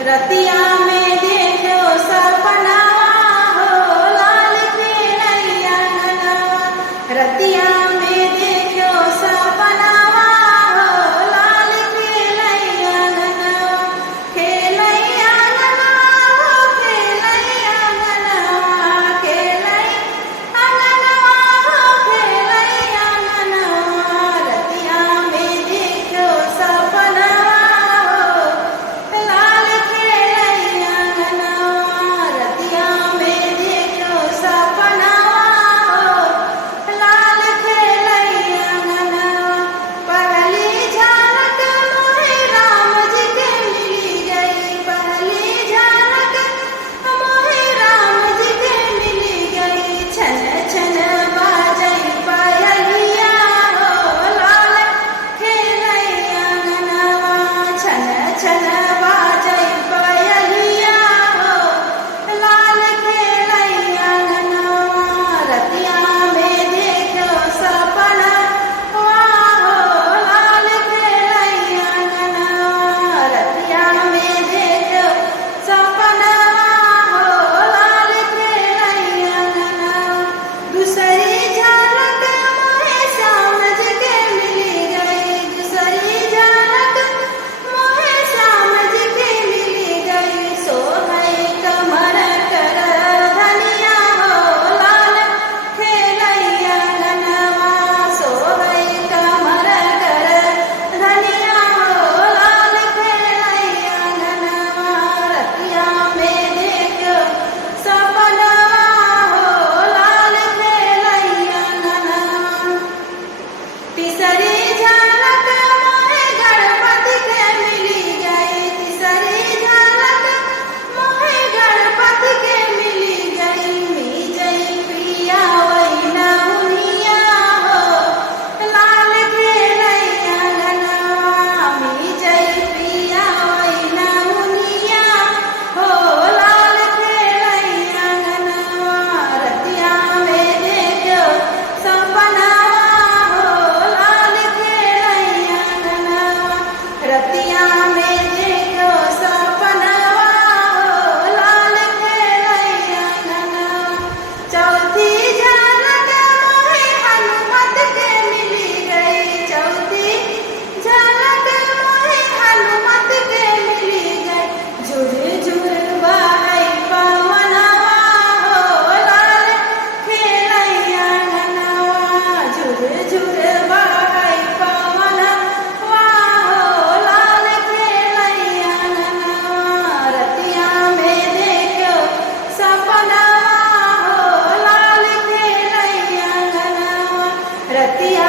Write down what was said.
रतिया में देखो सपना हो लाल खेलैया अंगनवा। रतिया में देखो सपना हो लाल खेलैया अंगनवा। खेलैया अंगनवा हो खेलैया अंगनवा। खेलैया अंगनवा हो खेलैया अंगनवा। रतिया में देखो सपना हो लाल खेलैया अंगनवा। रतिया में देखो सपना हो लाल खेलैया अंगनवा। पहली झलक मोहे राम जी के मिली गई। पहली झलक मोहे राम जी के मिली गई। छन छन बाजई पायलिया हो लाल खेलैया अंगनवा। छन छन बाजई पायलिया हो लाल खेलैया अंगनवा। रतिया में देखो सपना हो लाल खेलैया अंगनवा। रतिया में देखो सपना हो लाल खेलैया अंगनवा। दूसरी झलक मोहे श्याम जी के मिली गई। दूसरी झलक मोहे श्याम जी के मिली गई। सोहै कमर कर धनिया हो लाल खेलैया अंगनवा। सोहै कमर कर धनिया हो लाल खेलैया अंगनवा। रतिया में देखो सपना हो लाल खेलैया अंगनवा। तीसरी झलक मोहे गणपति के मिली गई। तीसरी झलक मोहे गणपति के मिली गई। मिजई प्रिया वही नौनिया हो लाल खेलैया अंगनवा। मिजई प्रिया वही नौनिया हो लाल खेलैया अंगनवा। रतिया में देखो सपना हो लाल खेलैया अंगनवा। रतिया में देखो सपना हो लाल खेलैया अंगनवा। चौथी झलक मोहे हनुमत के मिली गई। चौथी झलक मोहे हनुमत के मिली गई। झुर झुर बहै पवनवा हो लाल खेलैया अंगनवा। झुर झुर बहै पवनवा हो लाल खेलैया अंगनवा। रतिया में देखो सपना हो लाल खेलैया अंगनवा। रतिया